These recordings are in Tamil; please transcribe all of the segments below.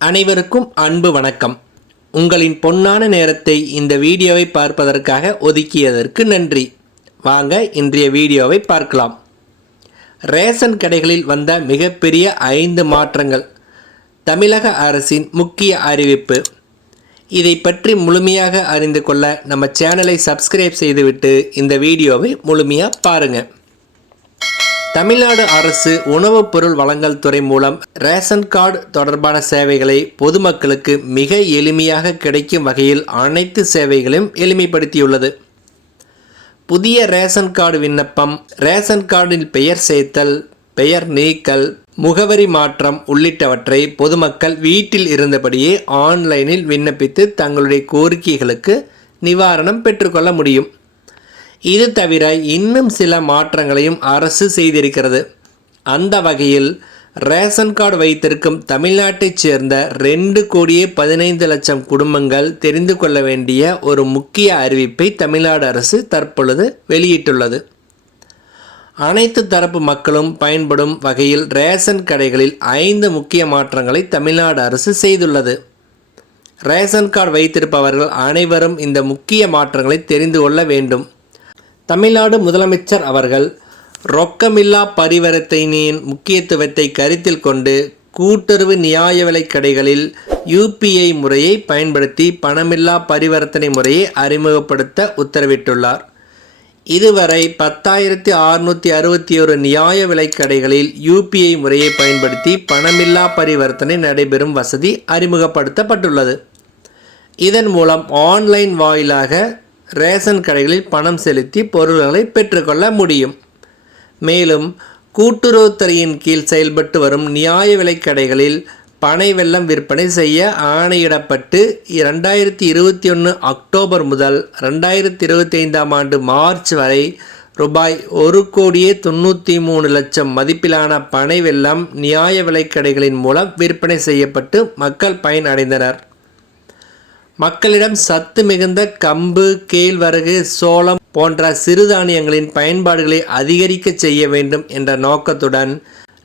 அனைவருக்கும் அன்பு வணக்கம். உங்களின் பொன்னான நேரத்தை இந்த வீடியோவை பார்ப்பதற்காக ஒதுக்கியதற்கு நன்றி. வாங்க இன்றைய வீடியோவை பார்க்கலாம். ரேஷன் கடைகளில் வந்த மிகப்பெரிய 5 மாற்றங்கள், தமிழக அரசின் முக்கிய அறிவிப்பு. இதை பற்றி முழுமையாக அறிந்து கொள்ள நம்ம சேனலை சப்ஸ்கிரைப் செய்துவிட்டு இந்த வீடியோவை முழுமையாக பாருங்கள். தமிழ்நாடு அரசு உணவுப் பொருள் வழங்கல் துறை மூலம் ரேஷன் கார்டு தொடர்பான சேவைகளை பொதுமக்களுக்கு மிக எளிமையாக கிடைக்கும் வகையில் அனைத்து சேவைகளையும் எளிமைப்படுத்தியுள்ளது. புதிய ரேஷன் கார்டு விண்ணப்பம், ரேஷன் கார்டில் பெயர் சேர்த்தல், பெயர் நீக்கல், முகவரி மாற்றம் உள்ளிட்டவற்றை பொதுமக்கள் வீட்டில் இருந்தபடியே ஆன்லைனில் விண்ணப்பித்து தங்களுடைய கோரிக்கைகளுக்கு நிவாரணம் பெற்றுக்கொள்ள முடியும். இது தவிர இன்னும் சில மாற்றங்களையும் அரசு செய்திருக்கிறது. அந்த வகையில் ரேஷன் கார்டு வைத்திருக்கும் தமிழ்நாட்டைச் சேர்ந்த 2,15,00,000 குடும்பங்கள் தெரிந்து கொள்ள வேண்டிய ஒரு முக்கிய அறிவிப்பை தமிழ்நாடு அரசு தற்பொழுது வெளியிட்டுள்ளது. அனைத்து தரப்பு மக்களும் பயன்படும் வகையில் ரேஷன் கடைகளில் 5 முக்கிய மாற்றங்களை தமிழ்நாடு அரசு செய்துள்ளது. ரேஷன் கார்டு வைத்திருப்பவர்கள் அனைவரும் இந்த முக்கிய மாற்றங்களை தெரிந்து கொள்ள வேண்டும். தமிழ்நாடு முதலமைச்சர் அவர்கள் ரொக்கமில்லா பரிவர்த்தனையின் முக்கியத்துவத்தை கருத்தில் கொண்டு கூட்டுறவு நியாய விலைக் கடைகளில் UPI முறையை பயன்படுத்தி பணமில்லா பரிவர்த்தனை முறையை அறிமுகப்படுத்த உத்தரவிட்டுள்ளார். இதுவரை 10,661 நியாய விலைக் கடைகளில் UPI முறையை பயன்படுத்தி பணமில்லா பரிவர்த்தனை நடைபெறும் வசதி அறிமுகப்படுத்தப்பட்டுள்ளது. இதன் மூலம் ஆன்லைன் வாயிலாக ரேஷன் கடைகளில் பணம் செலுத்தி பொருள்களை பெற்றுக்கொள்ள முடியும். மேலும் கூட்டுறவுத்துறையின் கீழ் செயல்பட்டு வரும் நியாய விலைக் கடைகளில் பனை வெல்லம் விற்பனை செய்ய ஆணையிடப்பட்டு 2021 அக்டோபர் முதல் 2025 ஆண்டு மார்ச் வரை ரூபாய் 1,93,00,000 மதிப்பிலான பனை வெல்லம் நியாய விலைக் கடைகளின் மூலம் விற்பனை செய்யப்பட்டு மக்கள் பயனடைந்தனர். மக்களிடம் சத்து மிகுந்த கம்பு, கேழ்வரகு, சோளம் போன்ற சிறுதானியங்களின் பயன்பாடுகளை அதிகரிக்க செய்ய வேண்டும் என்ற நோக்கத்துடன்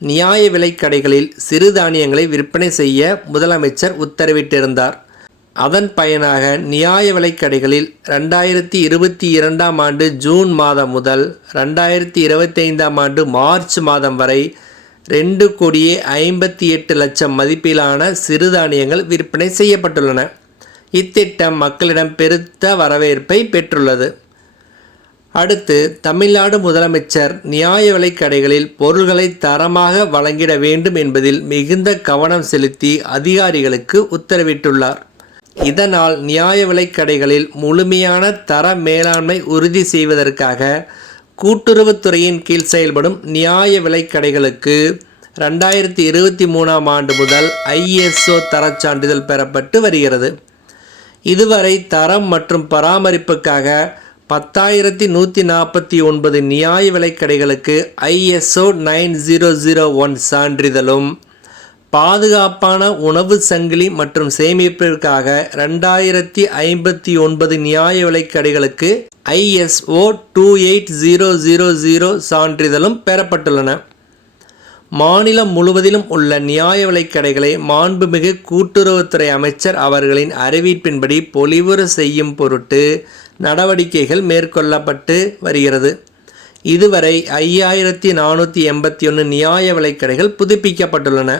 நியாய விலைக் கடைகளில் சிறுதானியங்களை விற்பனை செய்ய முதலமைச்சர் உத்தரவிட்டிருந்தார். அதன் பயனாக நியாய விலைக் கடைகளில் 2022 ஆண்டு ஜூன் மாதம் முதல் 2025 ஆண்டு மார்ச் மாதம் வரை 2,58,00,000 மதிப்பிலான சிறுதானியங்கள் விற்பனை செய்யப்பட்டுள்ளன. இத்திட்டம் மக்களிடம் பெருத்த வரவேற்பை பெற்றுள்ளது. அடுத்து, தமிழ்நாடு முதலமைச்சர் நியாய விலைக் கடைகளில் பொருள்களை தரமாக வழங்கிட வேண்டும் என்பதில் மிகுந்த கவனம் செலுத்தி அதிகாரிகளுக்கு உத்தரவிட்டுள்ளார். இதனால் நியாய விலைக் கடைகளில் முழுமையான தர மேலாண்மை உறுதி செய்வதற்காக கூட்டுறவுத்துறையின் கீழ் செயல்படும் நியாய விலைக் கடைகளுக்கு 2023 ஆண்டு முதல் ISO தரச் சான்றிதழ் பெறப்பட்டு வருகிறது. இதுவரை தரம் மற்றும் பராமரிப்புக்காக 10,149 நியாய விலைக் கடைகளுக்கு ISO 9001 சான்றிதழும், பாதுகாப்பான உணவு சங்கிலி மற்றும் சேமிப்பிற்காக 2,059 நியாய விலைக் கடைகளுக்கு ISO 28000 சான்றிதழும் பெறப்பட்டுள்ளன. மாநிலம் முழுவதிலும் உள்ள நியாய விலைக் கடைகளை மாண்புமிகு கூட்டுறவுத்துறை அமைச்சர் அவர்களின் அறிவிப்பின்படி பொலிவுற செய்யும் பொருட்டு நடவடிக்கைகள் மேற்கொள்ளப்பட்டு வருகிறது. இதுவரை 5,481 நியாய விலைக் கடைகள் புதுப்பிக்கப்பட்டுள்ளன.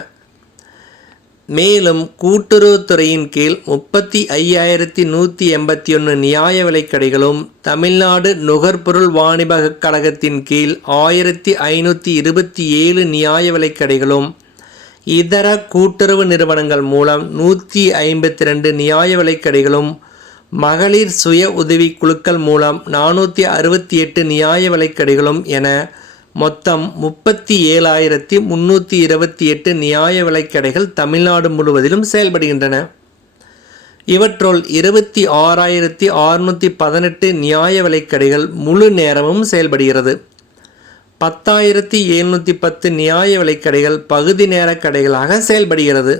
மேலும் கூட்டுறவுத்துறையின் கீழ் 35,181 நியாய விலைக் கடைகளும், தமிழ்நாடு நுகர்பொருள் வாணிபக கழகத்தின் கீழ் 1,527 நியாய விலைக் கடைகளும், இதர கூட்டுறவு நிறுவனங்கள் மூலம் 152 நியாய விலைக் கடைகளும், மகளிர் சுய உதவி குழுக்கள் மூலம் 468 நியாய விலைக் கடைகளும் என மொத்தம் 37,328 நியாய விலைக் கடைகள் தமிழ்நாடு முழுவதிலும் செயல்படுகின்றன. இவற்றுள் 26,618 நியாய விலைக் கடைகள் முழு நேரமும் செயல்படுகிறது. 10,710 நியாய விலைக் கடைகள் பகுதி நேர கடைகளாக செயல்படுகிறது.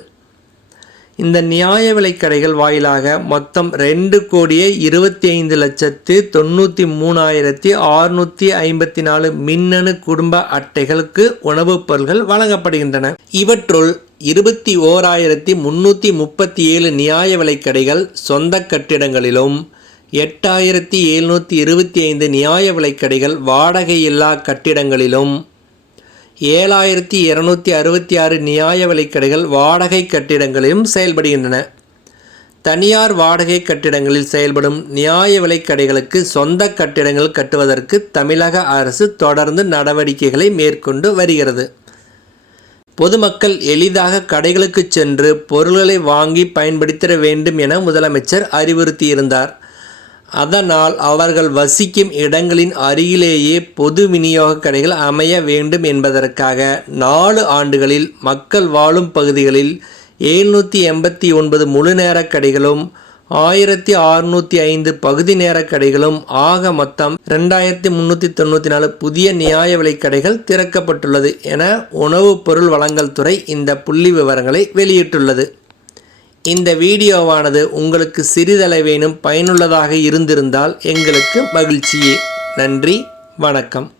இந்த நியாய விலைக் கடைகள் வாயிலாக மொத்தம் 2,25,93,654 மின்னணு குடும்ப அட்டைகளுக்கு உணவுப் பொருட்கள் வழங்கப்படுகின்றன. இவற்றுள் 21,337 நியாய விலைக் கடைகள் சொந்த கட்டிடங்களிலும் 8,725 நியாய விலைக் கடைகள் வாடகை இல்லா கட்டிடங்களிலும் 7,266 நியாய விலைக் கடைகள் வாடகை கட்டிடங்களிலும் செயல்படுகின்றன. தனியார் வாடகை கட்டிடங்களில் செயல்படும் நியாய விலைக் கடைகளுக்கு சொந்த கட்டிடங்கள் கட்டுவதற்கு தமிழக அரசு தொடர்ந்து நடவடிக்கைகளை மேற்கொண்டு வருகிறது. பொதுமக்கள் எளிதாக கடைகளுக்கு சென்று பொருட்களை வாங்கி பயன்படுத்திட வேண்டும் என முதலமைச்சர் அறிவுறுத்தியிருந்தார். அதனால் அவர்கள் வசிக்கும் இடங்களின் அருகிலேயே பொது விநியோக கடைகள் அமைய வேண்டும் என்பதற்காக 4 ஆண்டுகளில் மக்கள் வாழும் பகுதிகளில் 789 முழு நேர கடைகளும் 1605 பகுதி நேர கடைகளும் ஆக மொத்தம் 2394 புதிய நியாய விலைக் கடைகள் திறக்கப்பட்டுள்ளது என உணவுப் பொருள் வழங்கல் துறை இந்த புள்ளி விவரங்களை வெளியிட்டுள்ளது. இந்த வீடியோவானது உங்களுக்கு சிறிதளவேனும் பயனுள்ளதாக இருந்திருந்தால் எங்களுக்கு மகிழ்ச்சியே. நன்றி, வணக்கம்.